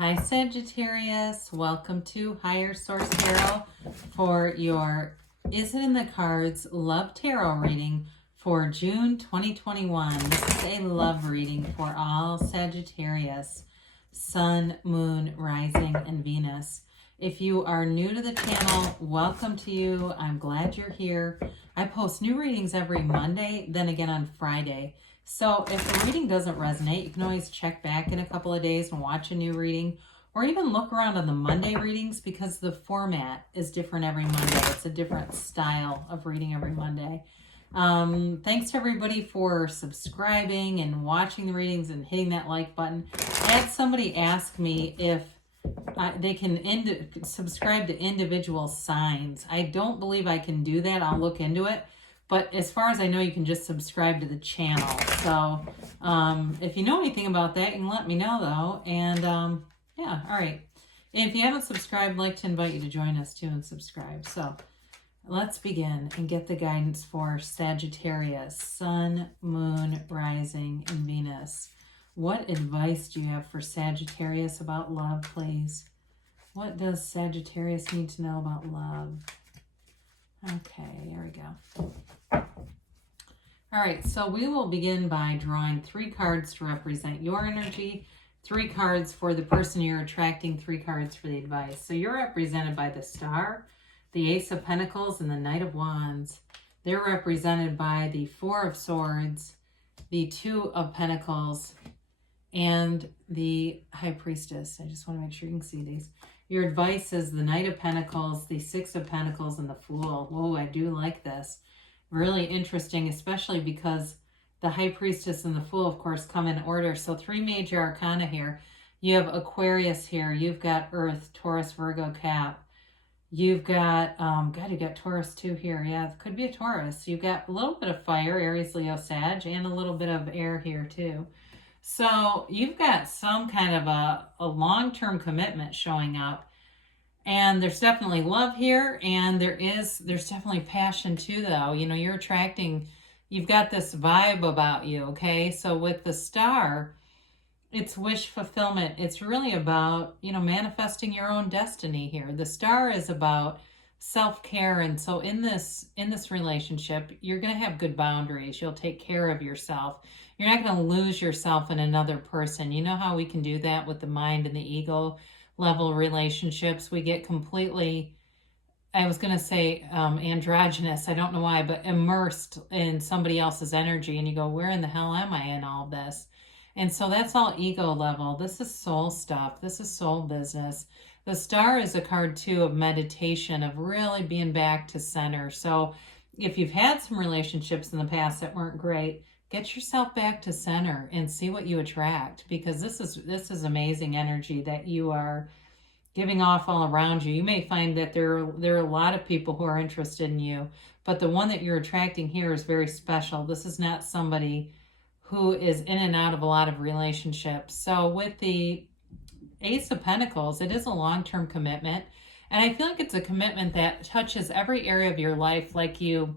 Hi Sagittarius, welcome to Higher Source Tarot for your Is It in the Cards Love Tarot reading for June 2021. This is a love reading for all Sagittarius, Sun, Moon, Rising, and Venus. If you are new to the channel, welcome to you. I'm glad you're here. I post new readings every Monday, then again on Friday. So if the reading doesn't resonate, you can always check back in a couple of days and watch a new reading, or even look around on the Monday readings because the format is different every Monday. It's a different style of reading every Monday. Thanks to everybody for subscribing and watching the readings and hitting that like button. I had somebody ask me if they can subscribe to individual signs. I don't believe I can do that. I'll look into it. But as far as I know, you can just subscribe to the channel. So if you know anything about that, you can let me know, though. And yeah, all right. And if you haven't subscribed, I'd like to invite you to join us, too, and subscribe. So let's begin and get the guidance for Sagittarius, Sun, Moon, Rising, and Venus. What advice do you have for Sagittarius about love, please? What does Sagittarius need to know about love? Okay, there we go. All right, so we will begin by drawing 3 cards to represent your energy, 3 cards for the person you're attracting, 3 cards for the advice. So you're represented by the Star, the Ace of Pentacles, and the Knight of Wands. They're represented by the 4 of Swords, the 2 of Pentacles, and the High Priestess. I just want to make sure you can see these. Your advice is the Knight of Pentacles, the 6 of Pentacles, and the Fool. Whoa, I do like this. Really interesting, especially because the High Priestess and the Fool, of course, come in order. So 3 major arcana here. You have Aquarius here. You've got Earth, Taurus, Virgo, Cap. You've got, God, you got Taurus too here. Yeah, it could be a Taurus. You've got a little bit of fire, Aries, Leo, Sag, and a little bit of air here too. So you've got some kind of a long-term commitment showing up. And there's definitely love here, and there's definitely passion too, though. You know, you're attracting, you've got this vibe about you, okay? So with the Star, it's wish fulfillment. It's really about, you know, manifesting your own destiny here. The Star is about self-care, and so in this relationship, you're going to have good boundaries. You'll take care of yourself. You're not going to lose yourself in another person. You know how we can do that with the mind and the ego level relationships? We get completely, I was going to say androgynous, I don't know why, but immersed in somebody else's energy, and you go, where in the hell am I in all this? And so that's all ego level. This is soul stuff. This is soul business. The Star is a card too of meditation, of really being back to center. So if you've had some relationships in the past that weren't great, get yourself back to center and see what you attract, because this is amazing energy that you are giving off all around you. You may find that there are a lot of people who are interested in you, but the one that you're attracting here is very special. This is not somebody who is in and out of a lot of relationships. So with the Ace of Pentacles, it is a long-term commitment, and I feel like it's a commitment that touches every area of your life. Like you,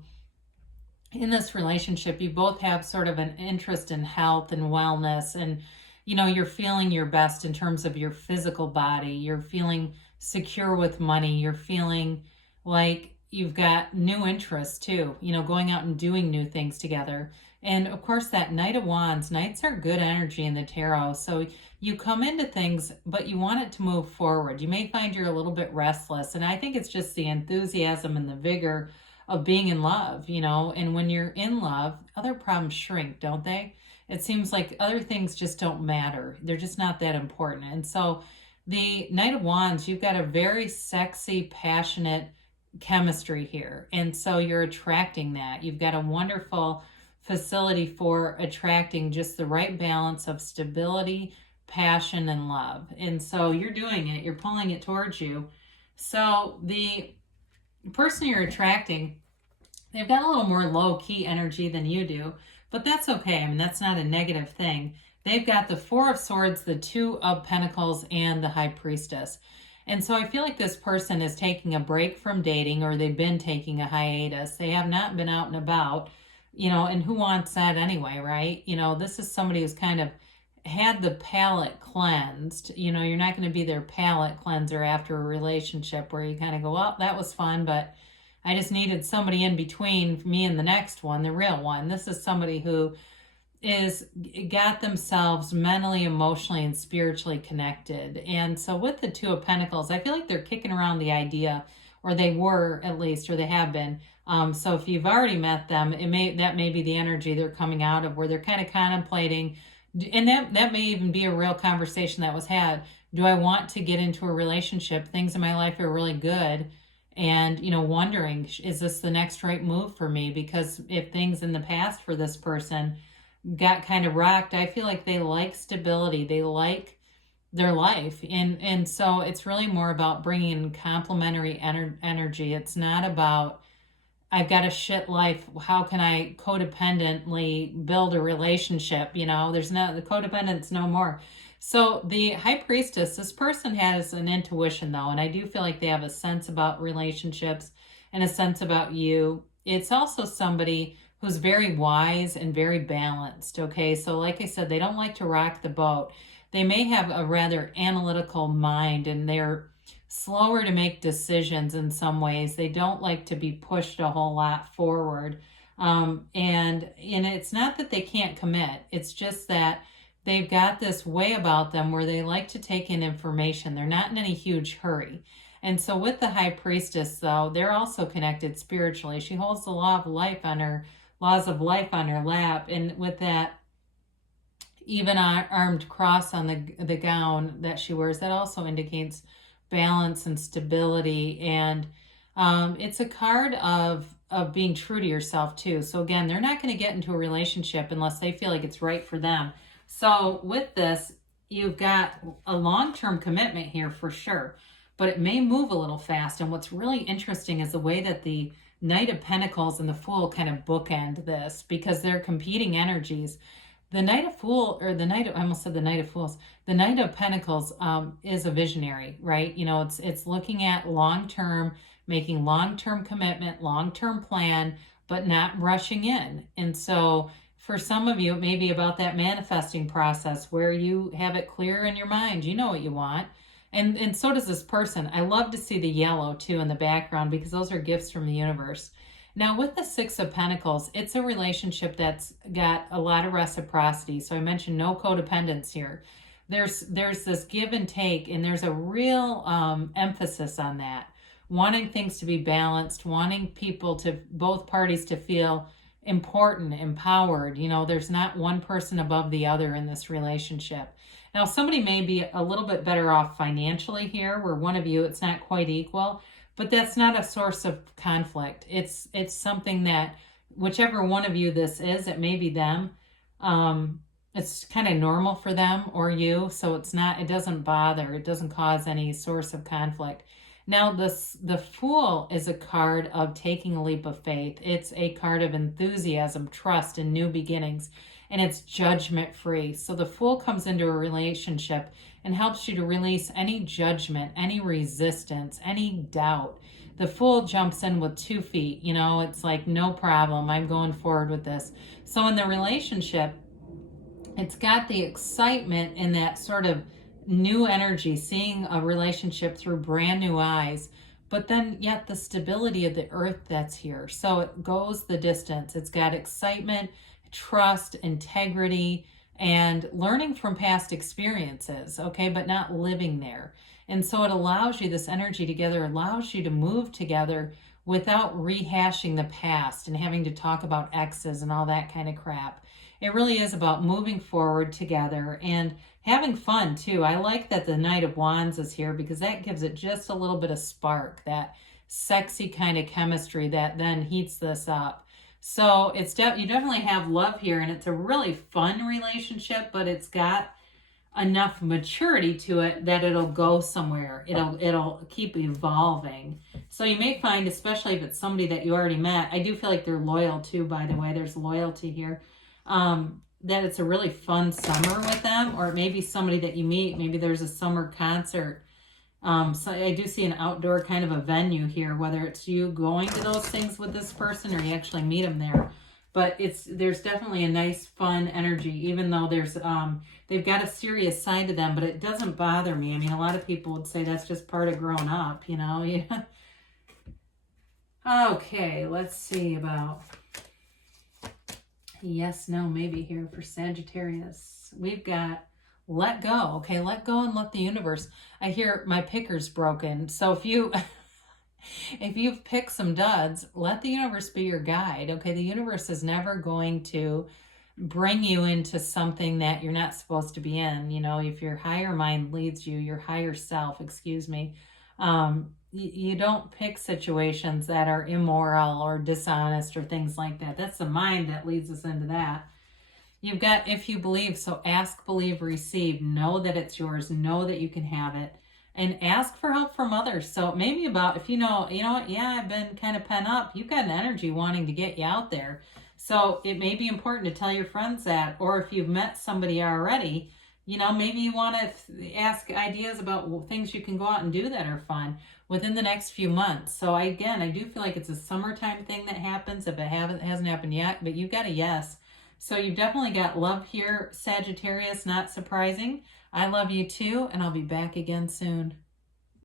in this relationship, you both have sort of an interest in health and wellness, and you know, you're feeling your best in terms of your physical body. You're feeling secure with money. You're feeling like you've got new interests too, you know, going out and doing new things together. And of course, that Knight of Wands, Knights are good energy in the tarot. So you come into things, but you want it to move forward. You may find you're a little bit restless, and I think it's just the enthusiasm and the vigor of being in love, you know. And when you're in love, other problems shrink, don't they? It seems like other things just don't matter. They're just not that important. And so the Knight of Wands, you've got a very sexy, passionate chemistry here. And so you're attracting that. You've got a wonderful facility for attracting just the right balance of stability, passion, and love. And so you're doing it. You're pulling it towards you. So the person you're attracting, they've got a little more low-key energy than you do, but that's okay. I mean, that's not a negative thing. They've got the 4 of Swords, the 2 of Pentacles, and the High Priestess. And so I feel like this person is taking a break from dating, or they've been taking a hiatus. They have not been out and about, you know, and who wants that anyway, right? You know, this is somebody who's kind of had the palate cleansed. You know, you're not going to be their palate cleanser after a relationship where you kind of go, well, that was fun, but I just needed somebody in between me and the next one, the real one. This is somebody who is got themselves mentally, emotionally, and spiritually connected. And so with the Two of Pentacles, I feel like they're kicking around the idea, or they were at least, or they have been. So if you've already met them, that may be the energy they're coming out of, where they're kind of contemplating, and that may even be a real conversation that was had. Do I want to get into a relationship? Things in my life are really good. And, you know, wondering, is this the next right move for me? Because if things in the past for this person got kind of rocked, I feel like they like stability. They like their life. And so it's really more about bringing in complementary energy. It's not about, I've got a shit life, how can I codependently build a relationship? You know, there's no, the codependence no more. So the High Priestess, this person has an intuition though, and I do feel like they have a sense about relationships and a sense about you. It's also somebody who's very wise and very balanced, okay? So like I said, they don't like to rock the boat. They may have a rather analytical mind, and they're slower to make decisions in some ways. They don't like to be pushed a whole lot forward. And it's not that they can't commit. It's just that they've got this way about them where they like to take in information. They're not in any huge hurry. And so with the High Priestess, though, they're also connected spiritually. She holds the laws of life on her lap. And with that even armed cross on the gown that she wears, that also indicates balance and stability. And it's a card of being true to yourself too. So again, they're not going to get into a relationship unless they feel like it's right for them. So with this, you've got a long-term commitment here for sure, but it may move a little fast. And what's really interesting is the way that the Knight of Pentacles and the Fool kind of bookend this, because they're competing energies. The Knight of I almost said the Knight of Fools. The Knight of Pentacles is a visionary, right? You know, it's looking at long-term, making long-term commitment, long-term plan, but not rushing in. And so for some of you, it may be about that manifesting process where you have it clear in your mind. You know what you want. And so does this person. I love to see the yellow too in the background, because those are gifts from the universe. Now with the Six of Pentacles, it's a relationship that's got a lot of reciprocity. So I mentioned no codependence here. There's this give and take, and there's a real emphasis on that. Wanting things to be balanced, wanting both parties to feel important, empowered. You know, there's not one person above the other in this relationship. Now, somebody may be a little bit better off financially here, where one of you, it's not quite equal, but that's not a source of conflict. It's something that whichever one of you this is, it may be them. It's kind of normal for them or you, so it doesn't bother. It doesn't cause any source of conflict. Now, the Fool is a card of taking a leap of faith. It's a card of enthusiasm, trust, and new beginnings, and it's judgment-free. So the Fool comes into a relationship and helps you to release any judgment, any resistance, any doubt. The Fool jumps in with 2 feet. You know, it's like, no problem, I'm going forward with this. So in the relationship, it's got the excitement and that sort of new energy, seeing a relationship through brand new eyes, but then yet the stability of the earth that's here. So it goes the distance. It's got excitement, trust, integrity, and learning from past experiences, okay, but not living there. And so it allows you, this energy together allows you to move together without rehashing the past and having to talk about exes and all that kind of crap. It really is about moving forward together and having fun too. I like that the Knight of Wands is here, because that gives it just a little bit of spark, that sexy kind of chemistry that then heats this up. So you definitely have love here, and it's a really fun relationship, but it's got enough maturity to it that it'll go somewhere. It'll keep evolving. So you may find, especially if it's somebody that you already met, I do feel like they're loyal too, by the way. There's loyalty here. That it's a really fun summer with them, or maybe somebody that you meet. Maybe there's a summer concert. So I do see an outdoor kind of a venue here, whether it's you going to those things with this person or you actually meet them there. but there's definitely a nice, fun energy, even though there's, they've got a serious side to them, but it doesn't bother me. I mean, a lot of people would say that's just part of growing up, you know? Yeah. Okay, let's see about yes, no, maybe here for Sagittarius. We've got let go. Okay, let go and let the universe. I hear my picker's broken. So if you if you've picked some duds, let the universe be your guide. Okay, the universe is never going to bring you into something that you're not supposed to be in. You know, if your higher mind leads you, your higher self, excuse me, you don't pick situations that are immoral or dishonest or things like that. That's the mind that leads us into that. You've got if you believe, so ask, believe, receive. Know that it's yours. Know that you can have it. And ask for help from others. So maybe about if you know what, yeah, I've been kind of pent up. You've got an energy wanting to get you out there. So it may be important to tell your friends that, or if you've met somebody already, you know, maybe you want to ask ideas about things you can go out and do that are fun within the next few months. So I do feel like it's a summertime thing that happens if it hasn't happened yet, but you've got a yes. So you've definitely got love here, Sagittarius, not surprising. I love you too, and I'll be back again soon.